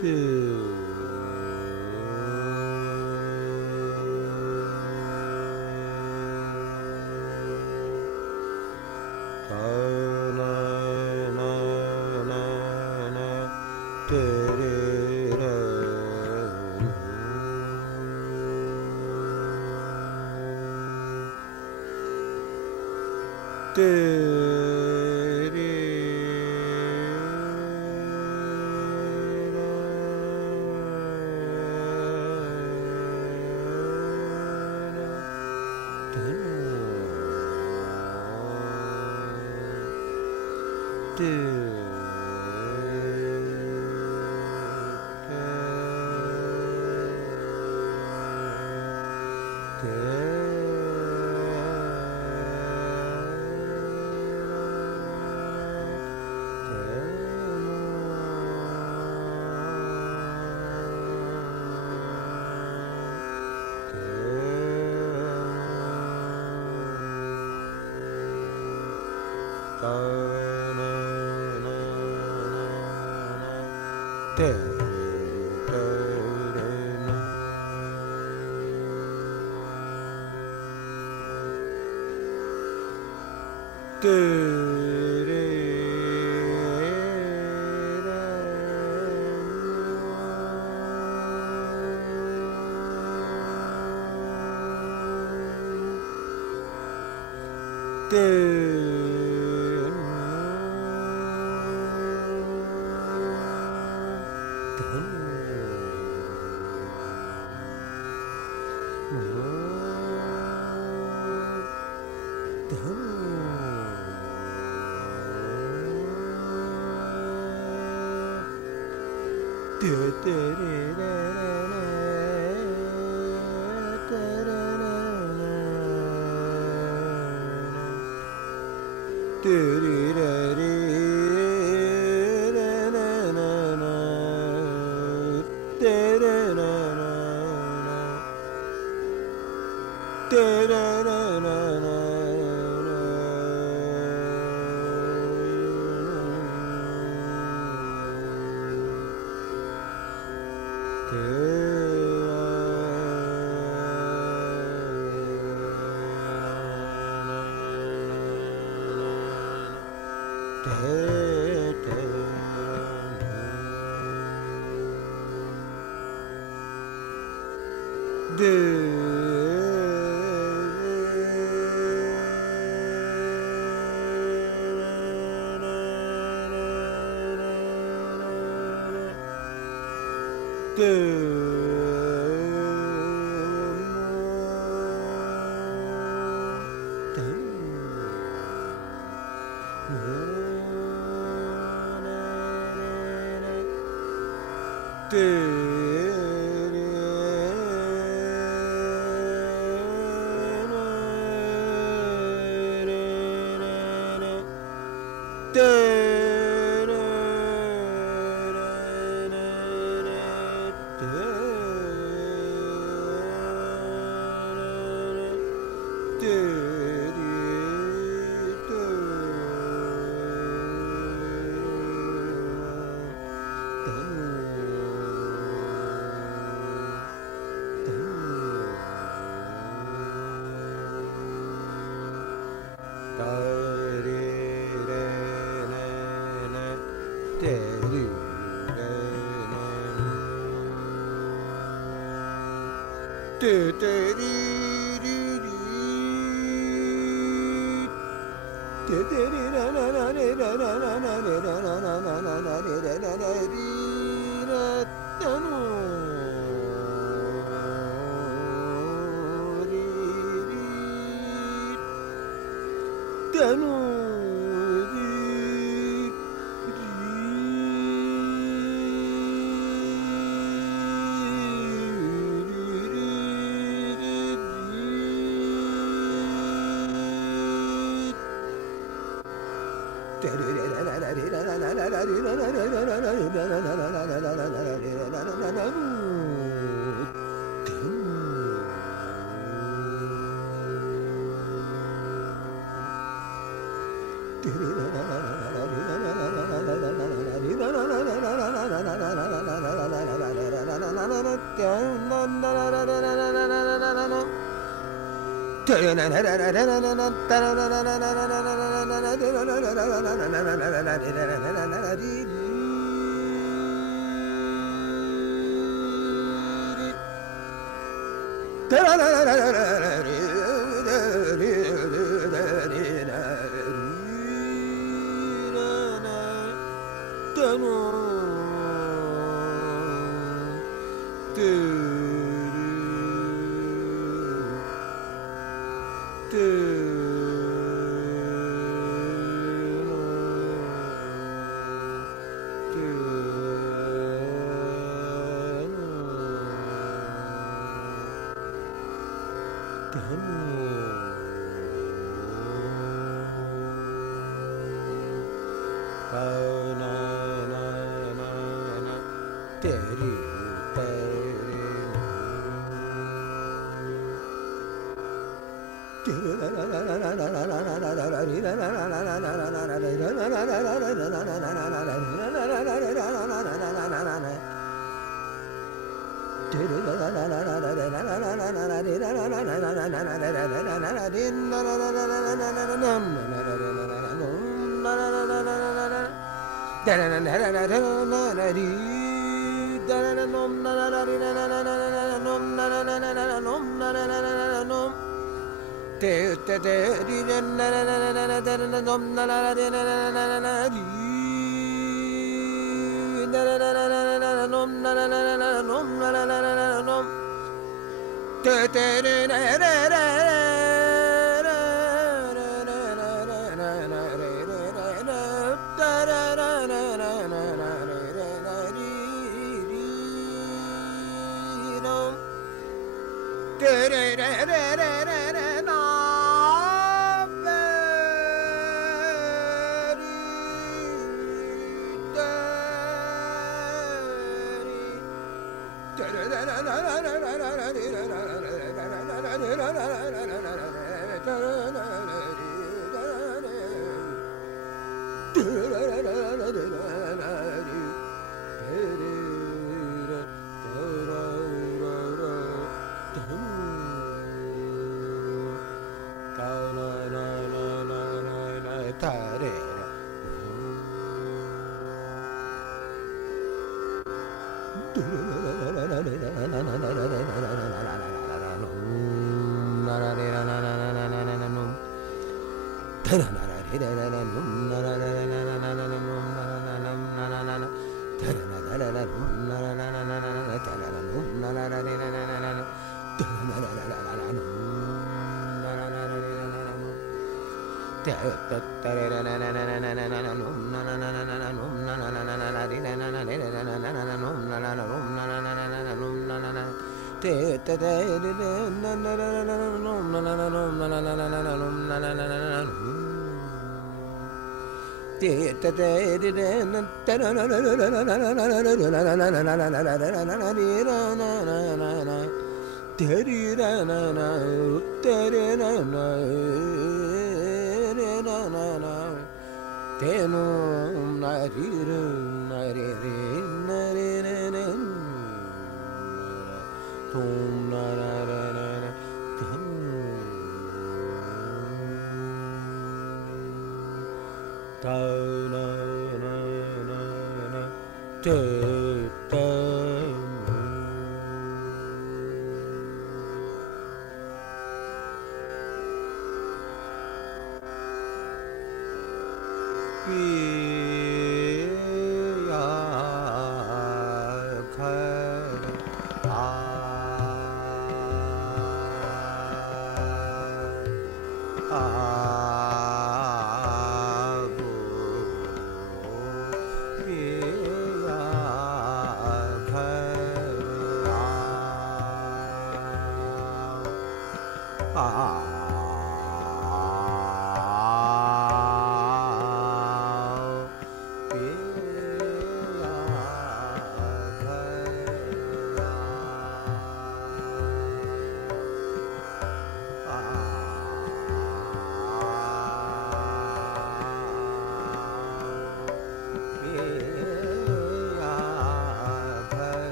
Da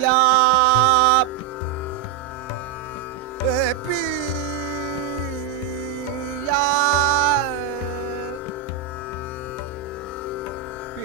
呀，比呀，比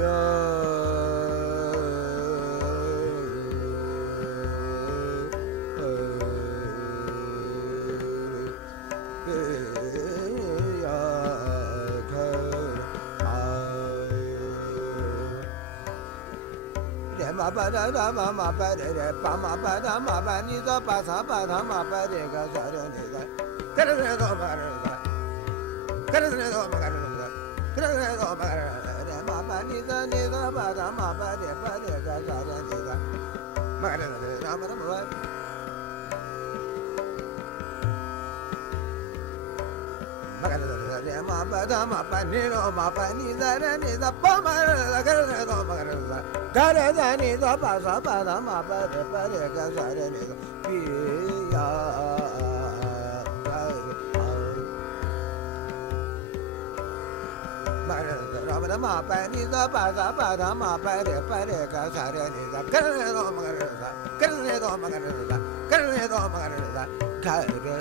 呀。ma ba da da ma ba de de pa ma ba da ma ba ni da pa sa pa da ma ba de ga sa re ni da ka re do ma re da ka re do ma ga re da ka re do ma ga re ma ba ni da ba da ma ba de ga sa re ni da ma re da ma ra ma ba ma ga re ma ba da ma ba ni do ma ba ni da pa ma re da ka re do ma ga re da ga re da ni da pa sa pa da ma ba de ga sa re ni da pi ya ga re ma re da ma da ma ba ni da pa sa pa da ma ba de ga sa re ni da ga re do ma ga re da ga re do ma ga re da ga re do ma ga re da ga re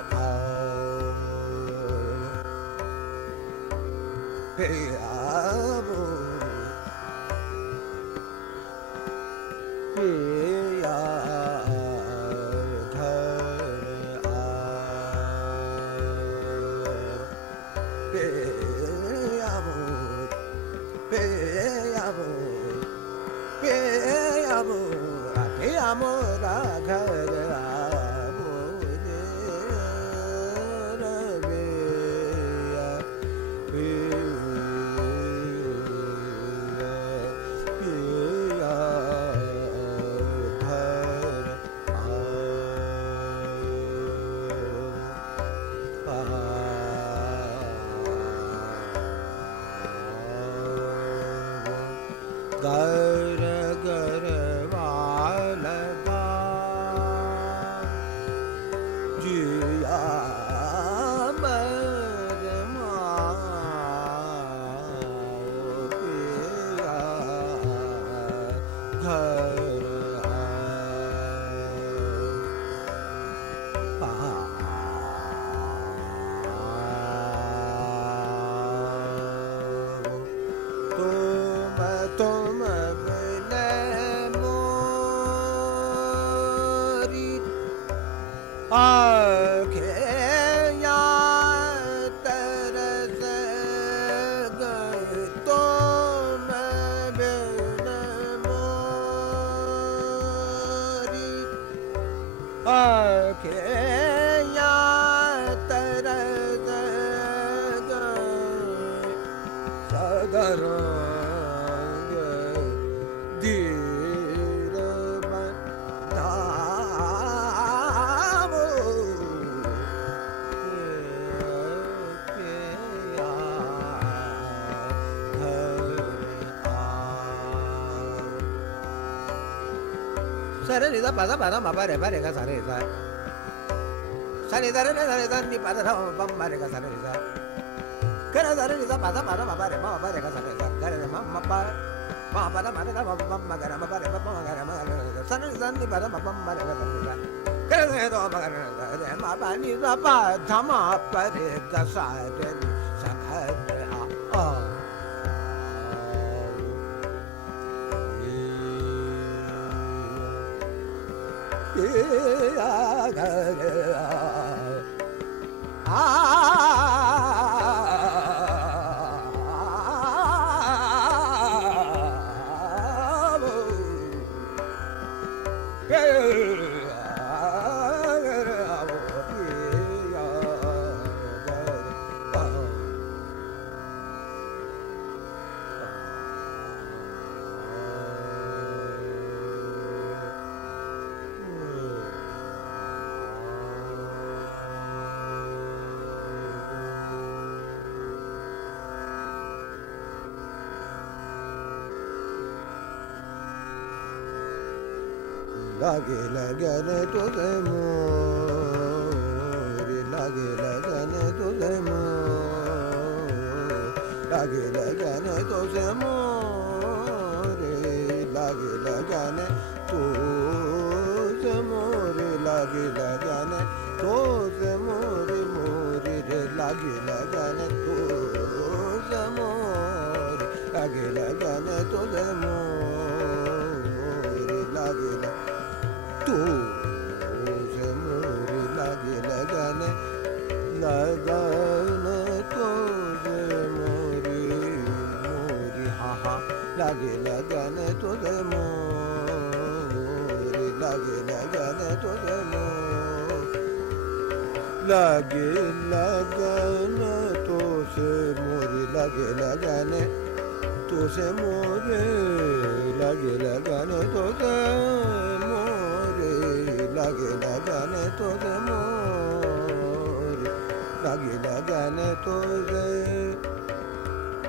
sa re ni da pa da ma ba de ga sa re sa sa ni da re ni pa da ma ba re ga sa re sa ka re da re ni da pa da ma ba re ga sa re sa ga re ma ba da ma da ma ga ra ma ba re ma ga ra ma sa ni da ni pa da ma re ga sa re sa ka re do ma ga re ma ba ni da pa da ma ba re ga sa re ni sa ga re a लागे लगने तुझे मोरे लागे लगने तुझे मोरे लागे लगने तुझे मोरे लागे लगने तुझे मोरे लागे लगने तुझे मोरे मोरे रे लागे लगने तुझे मोरे लागे लगने तुझे मोरे लागे तू से मोरे लागे लगने लगने तो से मोरी मोरी हाँ हाँ लागे लगने तो से मोरी लागे लगने तो से लागे लगने तो से मोरी लागे लगने तो से मोरे लागे लगने तो से लागे लगने तो से मोरे लागे लगने तो से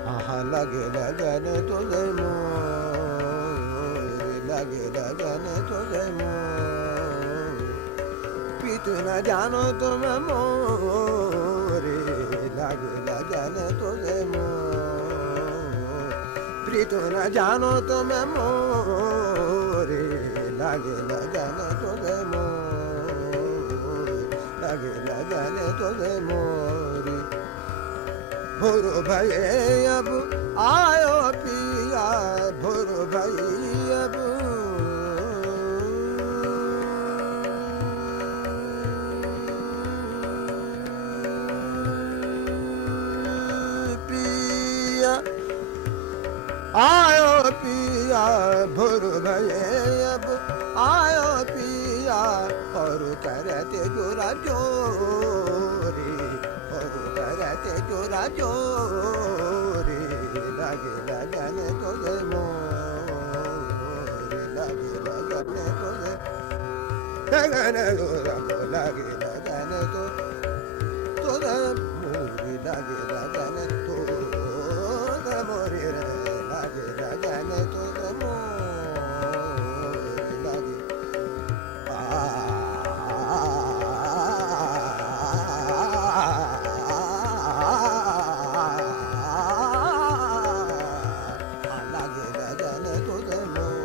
हाँ हाँ लागे लगने तो से मोरे लागे लगने तो से मोरे पीत न जानो तुम मोरे लागे लगने तो से मोरे प्रीत न जानो तुम मोरे लागे लगने तो से मोरे लागे लगने तो से मोरे भोरो भाई अब आयो पिया भोरो भाई अब पिया आयो पिया भोर भये अब आयो पिया और करते जोरा जोरी और करते जोरा जोरी लागे लगने तो से मोरे लागे लगने तो से लगने तो लागे लगने तो से मोरे लागे लगने तो से मोरे लागे लगने तो से मोरे लागे लागे लगने तो से मोरे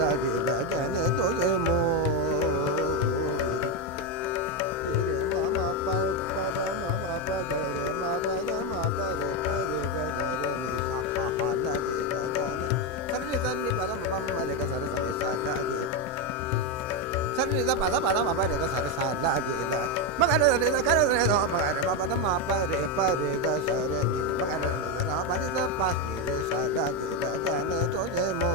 लागे लगने लगने तो से pada pada ma pa re ga sa re sa la ge la ma ga re re ga re re do ma ga re ma pa da ma pa re ga sa re ni ma ga re ra pa ni da pa ni re sa la ge la ga ne to de mo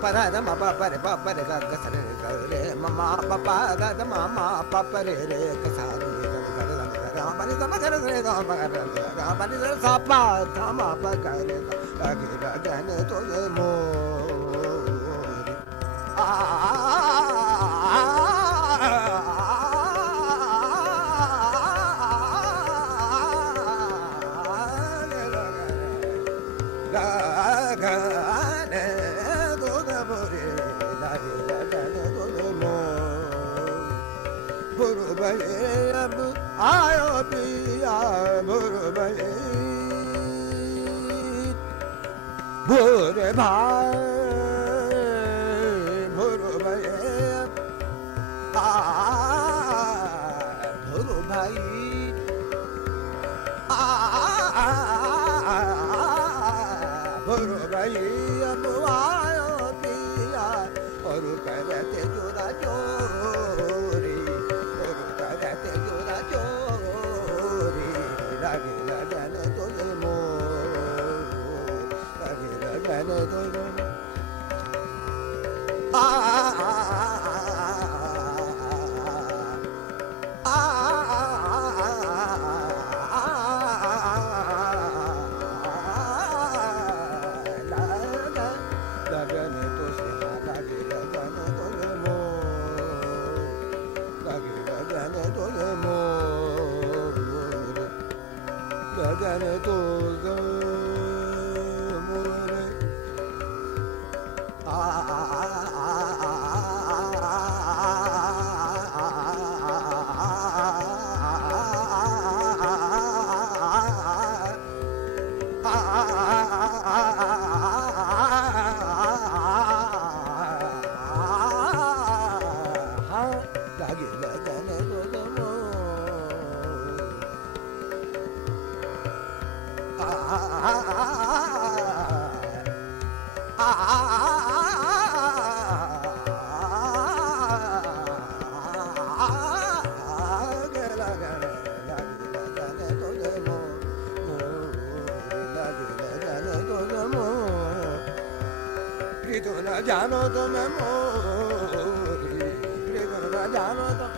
Pada da ma pa pa re ga ga sa re re ma ma pa pa da da ma ma pa pa re re ga sa re ga ga ga ma ni da ma ga re da ma ga ra ma ni da sa pa da ma pa ga re ga ga ga ne to le mo भुरु भये अब आयो पिया भुरु भये भुरे भाई भुरु भये भुरु भाई भुरु भाई अब आयो पिया और करते जोरा चोरी और करते जोरा चोरी लगे लगन तुझे मोर लगे लगन तुझे गगन तो मोरे जानो तो मैं मोरी जानो तो